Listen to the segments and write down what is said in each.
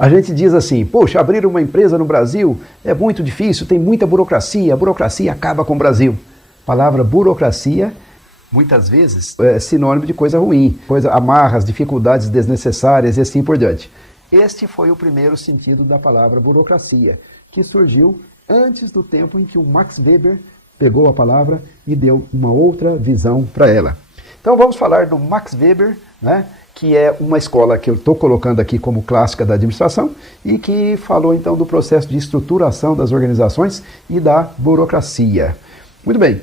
A gente diz assim, poxa, abrir uma empresa no Brasil é muito difícil, tem muita burocracia, a burocracia acaba com o Brasil. A palavra burocracia, muitas vezes, é sinônimo de coisa ruim, amarras, dificuldades desnecessárias e assim por diante. Este foi o primeiro sentido da palavra burocracia, que surgiu antes do tempo em que o Max Weber pegou a palavra e deu uma outra visão para ela. Então vamos falar do Max Weber, né, que é uma escola que eu estou colocando aqui como clássica da administração e que falou então do processo de estruturação das organizações e da burocracia. Muito bem.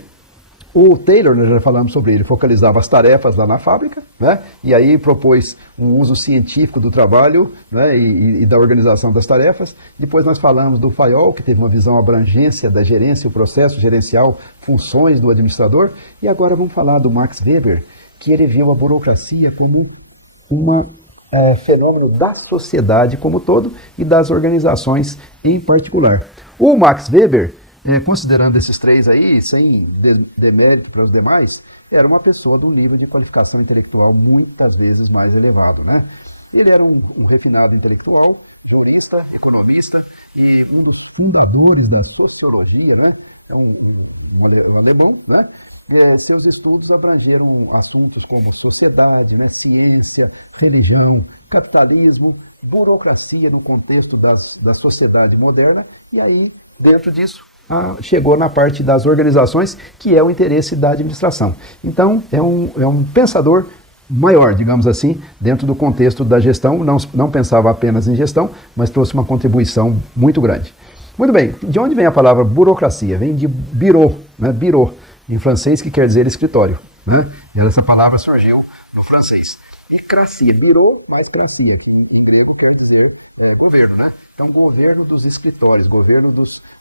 O Taylor, nós já falamos sobre ele, focalizava as tarefas lá na fábrica, né? E aí propôs um uso científico do trabalho, né? e da organização das tarefas. Depois nós falamos do Fayol, que teve uma visão abrangência da gerência, o processo gerencial, funções do administrador. E agora vamos falar do Max Weber, que ele viu a burocracia como um fenômeno da sociedade como todo e das organizações em particular. O Max Weber, considerando esses três aí, sem demérito para os demais, era uma pessoa de um nível de qualificação intelectual muitas vezes mais elevado, né? Ele era um refinado intelectual, jurista, economista e um dos fundadores da sociologia, né? Um alemão, né? Seus estudos abrangeram assuntos como sociedade, né? Ciência, religião, capitalismo, burocracia no contexto da sociedade moderna e aí, dentro disso, chegou na parte das organizações, que é o interesse da administração. Então, é um pensador maior, digamos assim, dentro do contexto da gestão, não pensava apenas em gestão, mas trouxe uma contribuição muito grande. Muito bem, de onde vem a palavra burocracia? Vem de bureau, né? Bureau, em francês, que quer dizer escritório, né? Essa palavra surgiu no francês. E cracia, bureau mais cracia, que em grego quer dizer governo, né? Então, governo dos escritórios, governo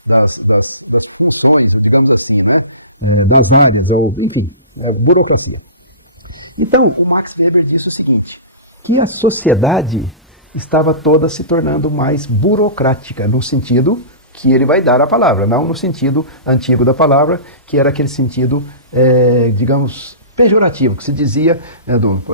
das funções, digamos assim, né? Das áreas, ou enfim, burocracia. Então, o Max Weber disse o seguinte, que a sociedade estava toda se tornando mais burocrática, no sentido que ele vai dar a palavra, não no sentido antigo da palavra, que era aquele sentido, digamos, pejorativo, que se dizia,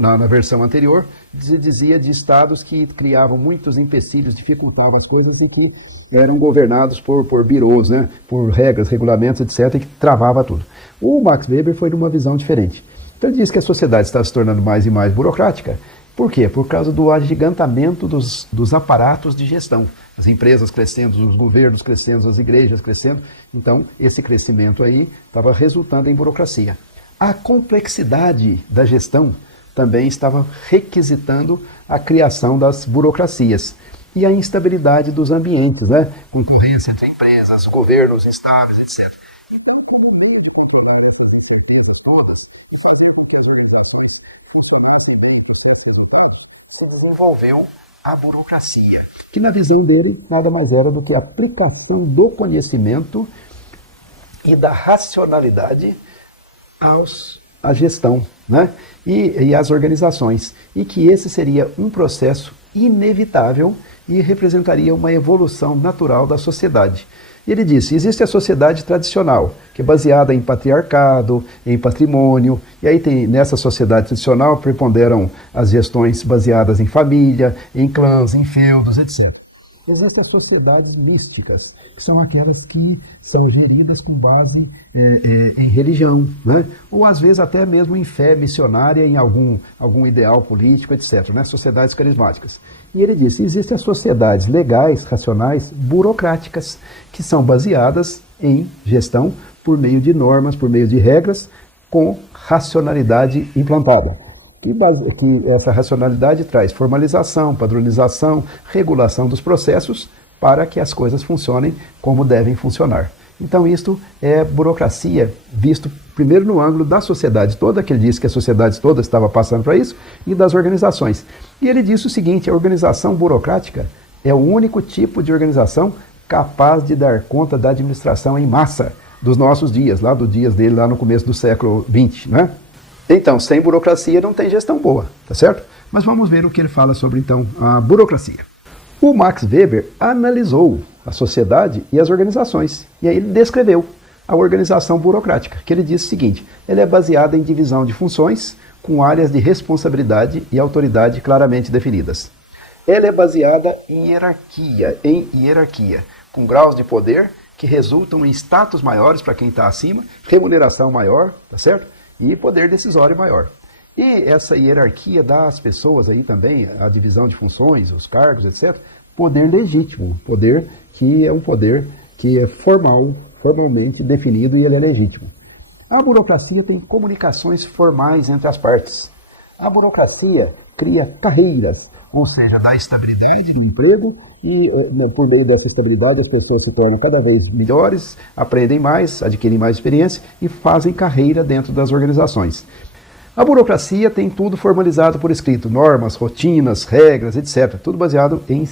na versão anterior, se dizia de estados que criavam muitos empecilhos, dificultavam as coisas e que eram governados por birôs, né, por regras, regulamentos, etc., e que travava tudo. O Max Weber foi numa visão diferente. Então ele disse que a sociedade estava se tornando mais e mais burocrática. Por quê? Por causa do agigantamento dos aparatos de gestão. As empresas crescendo, os governos crescendo, as igrejas crescendo. Então, esse crescimento aí estava resultando em burocracia. A complexidade da gestão também estava requisitando a criação das burocracias. E a instabilidade dos ambientes, né? Concorrência entre empresas, governos instáveis, etc. Então, como meio de controlar essas incertezas todas e fazer com que as organizações funcionassem bem e trouxessem resultados, se desenvolveu a burocracia, que na visão dele nada mais era do que a aplicação do conhecimento e da racionalidade à gestão, né? e às organizações, e que esse seria um processo inevitável e representaria uma evolução natural da sociedade. Ele disse, existe a sociedade tradicional, que é baseada em patriarcado, em patrimônio, e aí nessa sociedade tradicional preponderam as gestões baseadas em família, em clãs, em feudos, etc. Existem as sociedades místicas, que são aquelas que são geridas com base em religião, né? Ou às vezes até mesmo em fé missionária, em algum ideal político, etc., né? Sociedades carismáticas. E ele disse, existem as sociedades legais, racionais, burocráticas, que são baseadas em gestão por meio de normas, por meio de regras, com racionalidade implantada. Que essa racionalidade traz formalização, padronização, regulação dos processos para que as coisas funcionem como devem funcionar. Então isto é burocracia, visto primeiro no ângulo da sociedade toda, que ele disse que a sociedade toda estava passando para isso, e das organizações. E ele disse o seguinte, a organização burocrática é o único tipo de organização capaz de dar conta da administração em massa dos nossos dias, lá dos dias dele, lá no começo do século XX, né? Então, sem burocracia não tem gestão boa, tá certo? Mas vamos ver o que ele fala sobre, então, a burocracia. O Max Weber analisou a sociedade e as organizações, e aí ele descreveu a organização burocrática, que ele disse o seguinte, ela é baseada em divisão de funções, com áreas de responsabilidade e autoridade claramente definidas. Ela é baseada em hierarquia, com graus de poder que resultam em status maiores para quem está acima, remuneração maior, tá certo? E poder decisório maior. E essa hierarquia dá às pessoas aí também, a divisão de funções, os cargos, etc., poder legítimo, poder que é um poder que é formalmente definido e ele é legítimo. A burocracia tem comunicações formais entre as partes. A burocracia cria carreiras, ou seja, dá estabilidade no emprego e por meio dessa estabilidade as pessoas se tornam cada vez melhores, aprendem mais, adquirem mais experiência e fazem carreira dentro das organizações. A burocracia tem tudo formalizado por escrito, normas, rotinas, regras, etc. Tudo baseado em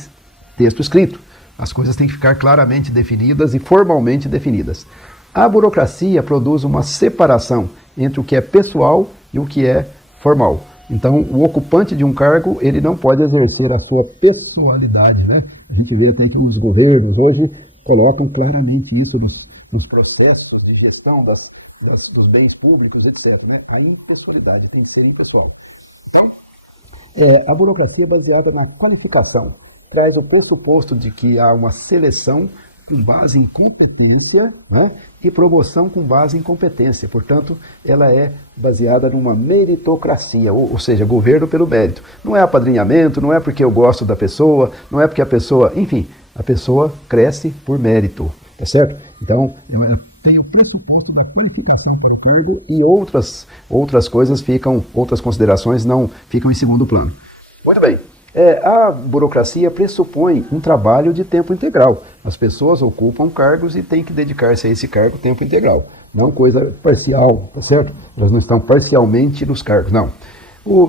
texto escrito. As coisas têm que ficar claramente definidas e formalmente definidas. A burocracia produz uma separação entre o que é pessoal e o que é formal. Então, o ocupante de um cargo, ele não pode exercer a sua pessoalidade, né? A gente vê até que os governos hoje colocam claramente isso nos processos de gestão dos bens públicos, etc., né? A impessoalidade tem de ser impessoal. Então, a burocracia é baseada na qualificação. Traz o pressuposto de que há uma seleção com base em competência, né? E promoção com base em competência. Portanto, ela é baseada numa meritocracia, ou seja, governo pelo mérito. Não é apadrinhamento, não é porque eu gosto da pessoa, não é porque a pessoa... Enfim, a pessoa cresce por mérito, tá certo? Então, ela tem o pressuposto da qualificação para o cargo e outras coisas outras considerações não ficam em segundo plano. Muito bem. A burocracia pressupõe um trabalho de tempo integral. As pessoas ocupam cargos e têm que dedicar-se a esse cargo tempo integral. Não coisa parcial, tá certo? Elas não estão parcialmente nos cargos, não.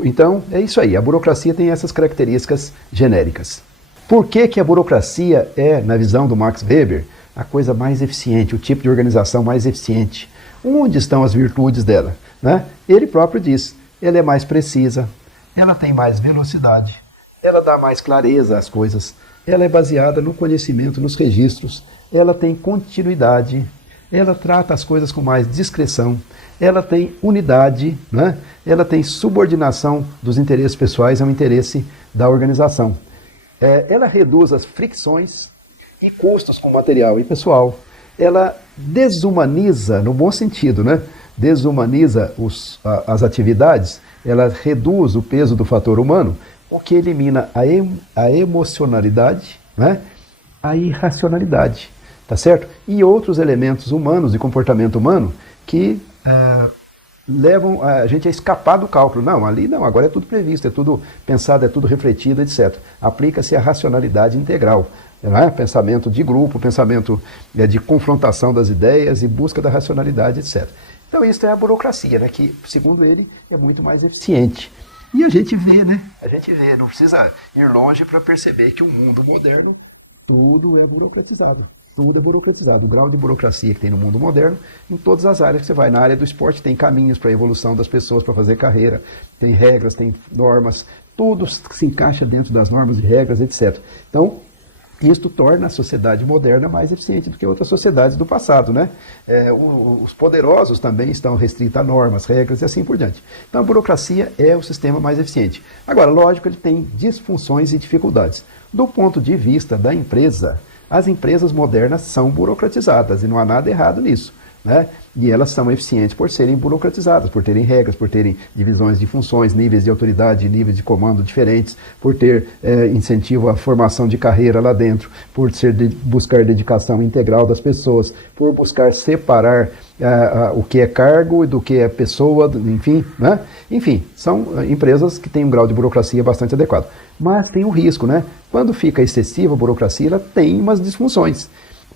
Então, é isso aí. A burocracia tem essas características genéricas. Por que a burocracia é, na visão do Max Weber, a coisa mais eficiente, o tipo de organização mais eficiente? Onde estão as virtudes dela? Né? Ele próprio diz, ela é mais precisa, ela tem mais velocidade, ela dá mais clareza às coisas, ela é baseada no conhecimento, nos registros, ela tem continuidade, ela trata as coisas com mais discrição, ela tem unidade, né? Ela tem subordinação dos interesses pessoais ao interesse da organização. Ela reduz as fricções e custos com material e pessoal. Ela desumaniza, no bom sentido, né? Desumaniza as atividades, ela reduz o peso do fator humano, o que elimina a emocionalidade, né? A irracionalidade, tá certo? E outros elementos humanos, de comportamento humano, que levam a gente a escapar do cálculo. Não, ali não, agora é tudo previsto, é tudo pensado, é tudo refletido, etc. Aplica-se a racionalidade integral, não é? Pensamento de grupo, pensamento de confrontação das ideias e busca da racionalidade, etc. Então isso é a burocracia, né? Que, segundo ele, é muito mais eficiente. E a gente vê, né? A gente vê, não precisa ir longe para perceber que o mundo moderno, tudo é burocratizado. Tudo é burocratizado. O grau de burocracia que tem no mundo moderno, em todas as áreas que você vai. Na área do esporte tem caminhos para a evolução das pessoas, para fazer carreira, tem regras, tem normas, tudo se encaixa dentro das normas e regras, etc. Então, isto torna a sociedade moderna mais eficiente do que outras sociedades do passado, né? Os poderosos também estão restritos a normas, regras e assim por diante. Então a burocracia é o sistema mais eficiente. Agora, lógico, ele tem disfunções e dificuldades. Do ponto de vista da empresa, as empresas modernas são burocratizadas e não há nada errado nisso, né? E elas são eficientes por serem burocratizadas, por terem regras, por terem divisões de funções, níveis de autoridade, níveis de comando diferentes, por ter incentivo à formação de carreira lá dentro, por buscar dedicação integral das pessoas, por buscar separar o que é cargo e do que é pessoa, enfim, né? Enfim, são empresas que têm um grau de burocracia bastante adequado. Mas tem um risco, né? Quando fica excessiva a burocracia, ela tem umas disfunções.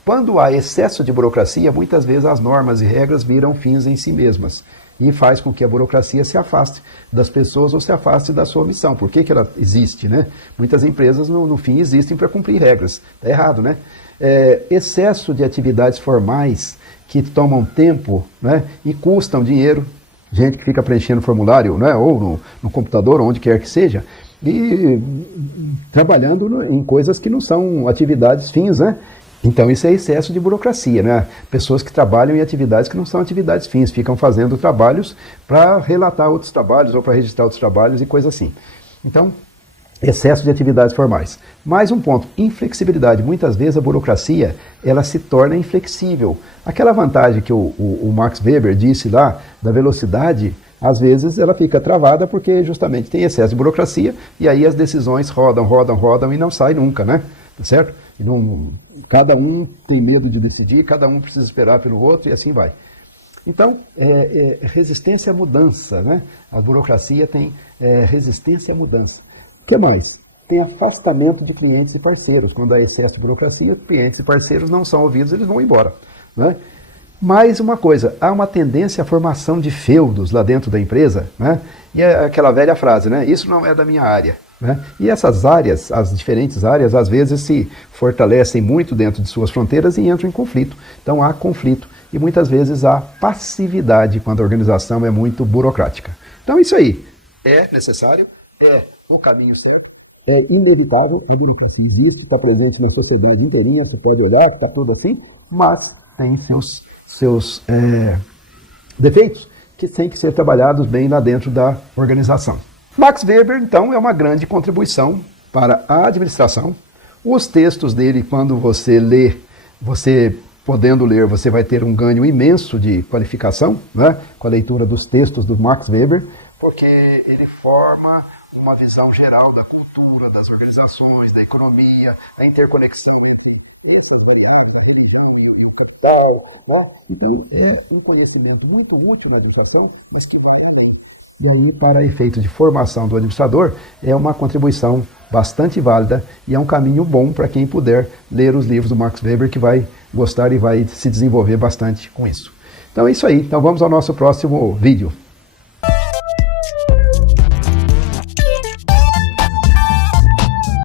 Quando há excesso de burocracia, muitas vezes as normas e regras viram fins em si mesmas e faz com que a burocracia se afaste das pessoas ou se afaste da sua missão. Por que ela existe, né? Muitas empresas, no fim, existem para cumprir regras. Está errado, né? Excesso de atividades formais que tomam tempo, né? E custam dinheiro, gente que fica preenchendo formulário, né? Ou no computador, onde quer que seja, e trabalhando em coisas que não são atividades fins, né? Então isso é excesso de burocracia, né? Pessoas que trabalham em atividades que não são atividades fins, ficam fazendo trabalhos para relatar outros trabalhos ou para registrar outros trabalhos e coisa assim. Então, excesso de atividades formais. Mais um ponto, inflexibilidade. Muitas vezes a burocracia ela se torna inflexível. Aquela vantagem que o Max Weber disse lá, da velocidade, às vezes ela fica travada porque justamente tem excesso de burocracia e aí as decisões rodam e não saem nunca, né? Tá certo? E não, cada um tem medo de decidir, cada um precisa esperar pelo outro e assim vai. Então, resistência à mudança, né? A burocracia tem resistência à mudança. O que mais? Tem afastamento de clientes e parceiros. Quando há excesso de burocracia, clientes e parceiros não são ouvidos, eles vão embora, né? Mais uma coisa, há uma tendência à formação de feudos lá dentro da empresa, né? E é aquela velha frase, né? Isso não é da minha área, né? E essas áreas, as diferentes áreas, às vezes se fortalecem muito dentro de suas fronteiras e entram em conflito. Então há conflito e muitas vezes há passividade quando a organização é muito burocrática. Então isso aí é necessário, é o caminho certo, é inevitável, a burocracia existe, está presente na sociedade inteirinha, você pode olhar que está tudo assim, mas tem seus defeitos que têm que ser trabalhados bem lá dentro da organização. Max Weber, então, é uma grande contribuição para a administração. Os textos dele, quando você lê, você podendo ler, você vai ter um ganho imenso de qualificação, né, com a leitura dos textos do Max Weber, porque ele forma uma visão geral da cultura, das organizações, da economia, a interconexão entre essas variáveis, a religião e o capital, né? Então é um conhecimento muito útil na administração, mas que vai além. E aí, para efeito de formação do administrador, é uma contribuição bastante válida e é um caminho bom para quem puder ler os livros do Max Weber, que vai gostar e vai se desenvolver bastante com isso. Então é isso aí. Então vamos ao nosso próximo vídeo.